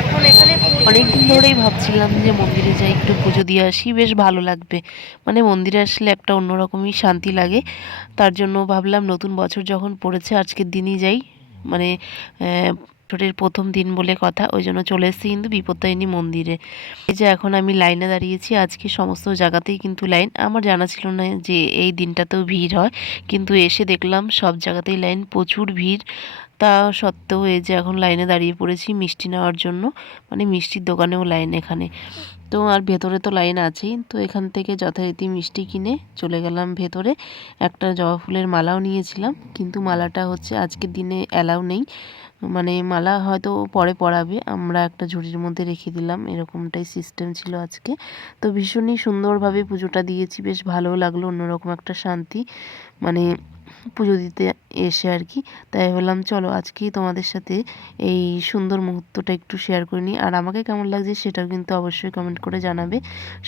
এখন এখানে অনেকদিন ধরেই ভাবছিলাম যে মন্দিরে যাই, একটু পুজো দিয়ে আসি। বেশ ভালো লাগবে। মানে মন্দিরে আসলে একটা অন্যরকমই শান্তি লাগে। তার জন্য ভাবলাম নতুন বছর যখন পড়েছে, আজকের দিনই যাই। মানে বছরের প্রথম দিন বলে কথা, ওই জন্য চলে এসেছি কিন্তু বিপত্তায়নী মন্দিরে। এই যে এখন আমি লাইনে দাঁড়িয়েছি, আজকে সমস্ত জায়গাতেই কিন্তু লাইন। আমার জানা ছিল না যে এই দিনটাতেও ভিড় হয়। কিন্তু এসে দেখলাম সব জায়গাতেই লাইন, প্রচুর ভিড়। তা সত্ত্বেও এই যে এখন লাইনে দাঁড়িয়ে পড়েছি মিষ্টি নেওয়ার জন্য মানে মিষ্টির দোকানেও লাইন এখানে। তো আর ভেতরে তো লাইন আছেই, তো এখান থেকে যথারীতি মিষ্টি কিনে চলে গেলাম ভেতরে। একটা জবা ফুলের মালাও নিয়েছিলাম, কিন্তু মালাটা হচ্ছে আজকের দিনে অ্যালাউ নেই। মানে মালা হয়তো পরে পরাবে, আমরা একটা ঝুড়ির মধ্যে রেখে দিলাম, এরকমটাই সিস্টেম ছিল আজকে। তো ভীষণই সুন্দরভাবে পুজোটা দিয়েছি, বেশ ভালোও লাগল, অন্যরকম একটা শান্তি। মানে পুজো দিতে এসে আর কি। তাই বললাম চলো আজকেই তোমাদের সাথে এই সুন্দর মুহূর্তটা একটু শেয়ার করে নিই। আর আমাকে কেমন লাগছে সেটাও কিন্তু অবশ্যই কমেন্ট করে জানাবে।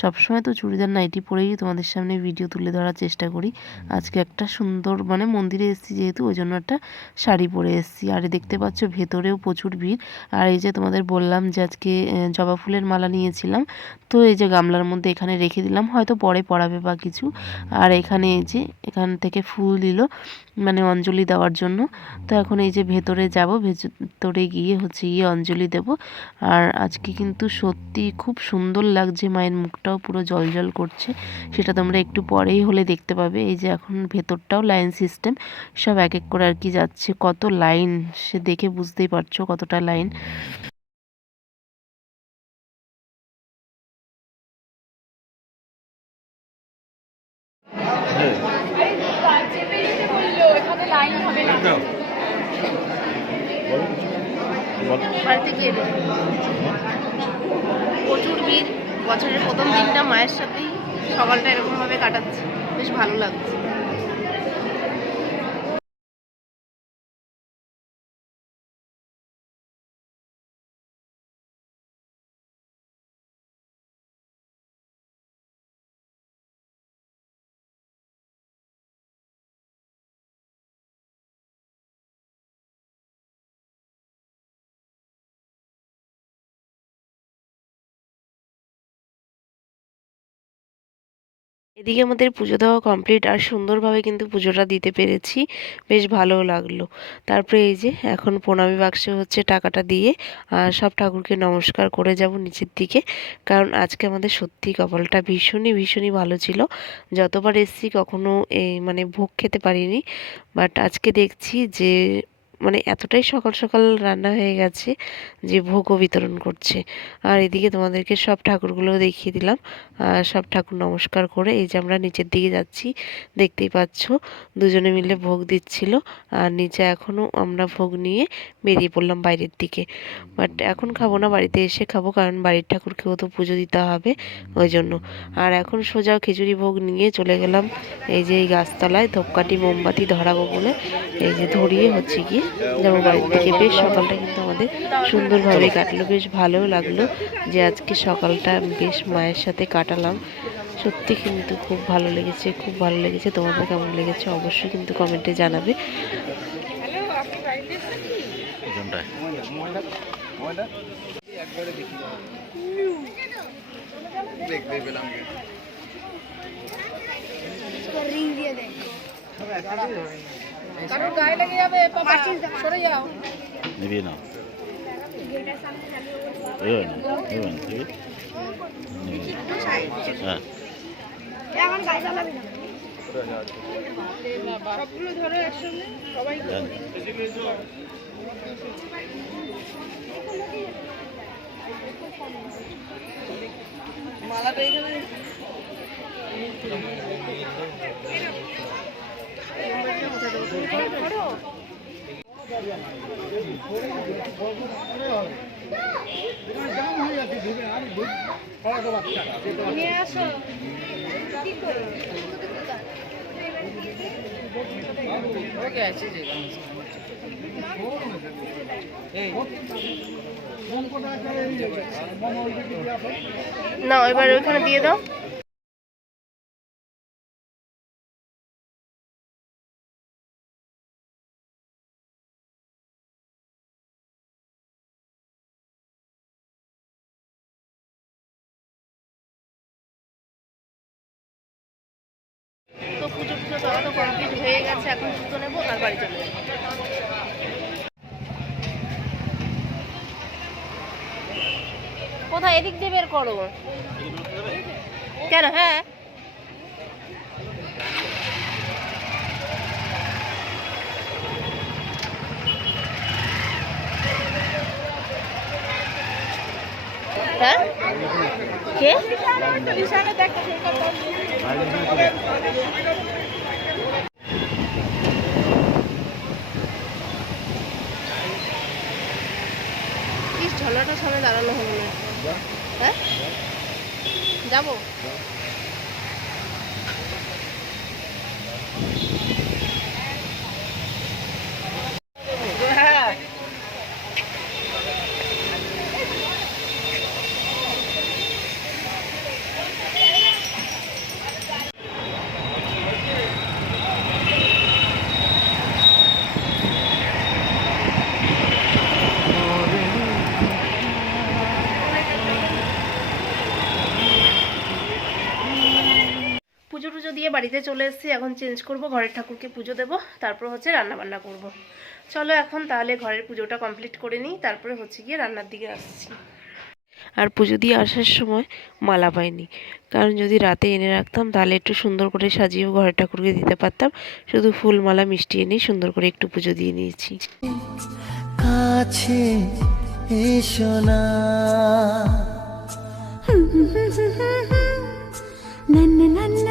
সবসময় তো চুড়িদার নাইটি পরেই তোমাদের সামনে ভিডিও তুলে ধরার চেষ্টা করি। আজকে একটা সুন্দর মানে মন্দিরে এসেছি যেহেতু, ওই জন্য একটা শাড়ি পরে এসেছি। আর দেখতে পাচ্ছ ভেতরেও প্রচুর ভিড়। আর এই যে তোমাদের বললাম যে আজকে জবা ফুলের মালা নিয়েছিলাম। তো এই যে গামলার মধ্যে এখানে রেখে দিলাম। হয়তো পরে পরাবে বা কিছু। আর এখানে এই যে এখান থেকে ফুল দিল। মানে অঞ্জলি দেওয়ার জন্য। তো এখন এই যে ভেতরে যাব, ভেতরে গিয়ে হচ্ছে গিয়ে অঞ্জলি দেব। আর আজকে কিন্তু সত্যি খুব সুন্দর লাগছে, মায়ের মুখটাও পুরো জল করছে। সেটা তোমরা একটু পরেই হলে দেখতে পাবে। এই যে এখন ভেতরটাও লাইন সিস্টেম, সব এক এক করে আর কি যাচ্ছে। কত লাইন, সে দেখে বুঝতেই পারছ কতটা লাইন। প্রচুর ভিড়। বছরের প্রথম দিনটা মায়ের সাথেই সকালটা এরকমভাবে কাটাচ্ছে। বেশ ভালো লাগছে। এদিকে আমাদের পুজো দেওয়া কমপ্লিট আর সুন্দরভাবে কিন্তু পুজোটা দিতে পেরেছি। বেশ ভালোও লাগল। তারপরে এই যে এখন প্রণামী বাক্সে হচ্ছে টাকাটা দিয়ে, আর সব ঠাকুরকে নমস্কার করে যাব নিচের দিকে। কারণ আজকে আমাদের সত্যি কপালটা ভীষণই ভীষণই ভালো ছিল। যতবার এসছি কখনো মানে ভোগ খেতে পারিনি। বাট আজকে দেখছি যে মানে এতটাই সকাল সকাল রান্না হয়ে গেছে যে ভোগও বিতরণ করছে। আর এদিকে তোমাদেরকে সব ঠাকুরগুলো দেখিয়ে দিলাম। সব ঠাকুর নমস্কার করে এই যে আমরা নিচের দিকে যাচ্ছি, দেখতেই পাচ্ছ দুজনে মিলে ভোগ দিচ্ছিল। আর নিচে এখনও আমরা ভোগ নিয়ে বেরিয়ে পড়লাম বাইরের দিকে। বাট এখন খাব না, বাড়িতে এসে খাব, কারণ বাড়ির ঠাকুরকেও তো পুজো দিতে হবে ওই জন্য। আর এখন সোজা খিচুড়ি ভোগ নিয়ে চলে গেলাম এই যে এই গাছতলায় ধূপকাঠি, মোমবাতি ধরাবো বলে। এই যে ধরিয়ে হচ্ছে গিয়ে যাব বাড়ির দিকে বেশ সকালটা কিন্তু আমাদের সুন্দরভাবে কাটলো বেশ ভালোও লাগল যে আজকে সকালটা বেশ মায়ের সাথে কাটালাম। সত্যি কিন্তু খুব ভালো লেগেছে খুব ভালো লেগেছে। তোমাদের কেমন লেগেছে অবশ্যই কিন্তু কমেন্টে জানাবে। কোনটায় কারোর গায়ে লেগে যাবে বাবা সরে যাও। নিবি না। হ্যাঁ এখন গায়ে চালাবি না। সবগুলো ধরো একসঙ্গে সবাই জানি মালাটা এখানে নিয়ে আসো ওকে আছে যে না এবার ওইখানে দিয়ে দাও। কমপ্লিট হয়ে গেছে এখন নেব কোথায়? এদিক দিয়ে বের করো। কেন? হ্যাঁ। হ্যাঁ? কে? সামনে দাঁড়ানো হবে না। হ্যাঁ? যাব পুজো টুজো দিয়ে বাড়িতে চলে এসেছি। এখন চেঞ্জ করব ঘরের ঠাকুরকে পুজো দেব তারপর হচ্ছে রান্না বান্না করব। চলো এখন তাহলে ঘরের পুজোটা কমপ্লিট করে নিই তারপরে হচ্ছে গিয়ে রান্নার দিকে আসছি। আর পুজো দিয়ে আসার সময় মালা পাইনি। কারণ যদি রাতে এনে রাখতাম তাহলে একটু সুন্দর করে সাজিয়েও ঘরের ঠাকুরকে দিতে পারতাম। শুধু ফুল মালা মিষ্টি এনে সুন্দর করে একটু পুজো দিয়ে নিয়েছি। কাছে এসো না। na